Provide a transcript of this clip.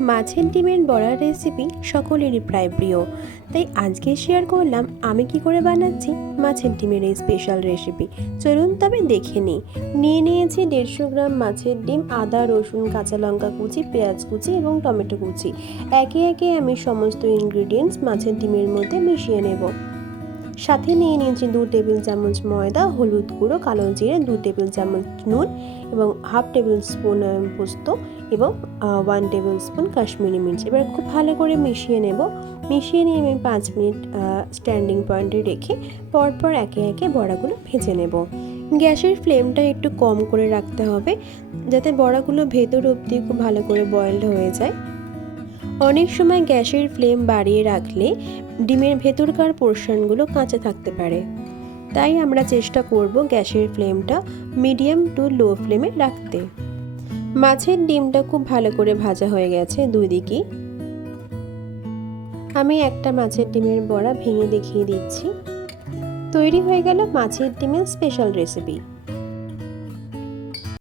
মাছের ডিমের বড়ার রেসিপি সকলেরই প্রায় প্রিয়, তাই আজকে শেয়ার করলাম আমি কি করে বানাচ্ছি মাছের ডিমের এই স্পেশাল রেসিপি। চলুন তবে দেখে নিয়ে নিয়েছি 150 গ্রাম মাছের ডিম, আদা রসুন কাঁচা লঙ্কা কুচি, পেঁয়াজ কুচি এবং টমেটো কুচি। একে একে আমি সমস্ত ইনগ্রিডিয়েন্টস মাছের ডিমের মধ্যে মিশিয়ে নেব। সাথে নিয়ে নিয়েছি 2 টেবিল চামচ ময়দা, হলুদ গুঁড়ো, কালো জিরে, 2 টেবিল চামচ নুন এবং হাফ টেবিল স্পুন পোস্ত এবং 1 টেবিল স্পুন কাশ্মীরি মির্চ। এবার খুব ভালো করে মিশিয়ে নেব। মিশিয়ে নিয়ে আমি 5 মিনিট স্ট্যান্ডিং পয়েন্টে রেখে পরপর একে একে বড়াগুলো ভেজে নেব। গ্যাসের ফ্লেমটা একটু কম করে রাখতে হবে, যাতে বড়াগুলো ভেতর অবধি খুব ভালো করে বয়েলড হয়ে যায়। অনেক সময় গ্যাসের ফ্লেম বাড়িয়ে রাখলে ডিমের ভেতরকার পোর্শনগুলো কাঁচা থাকতে পারে, তাই আমরা চেষ্টা করব গ্যাসের ফ্লেমটা মিডিয়াম টু লো ফ্লেমে রাখতে। মাছের ডিমটা খুব ভালো করে ভাজা হয়ে গেছে দুই দিকেই। আমি একটা মাছের ডিমের বড়া ভেঙে দেখিয়ে দিচ্ছি। তৈরি হয়ে গেল মাছের ডিমের স্পেশাল রেসিপি।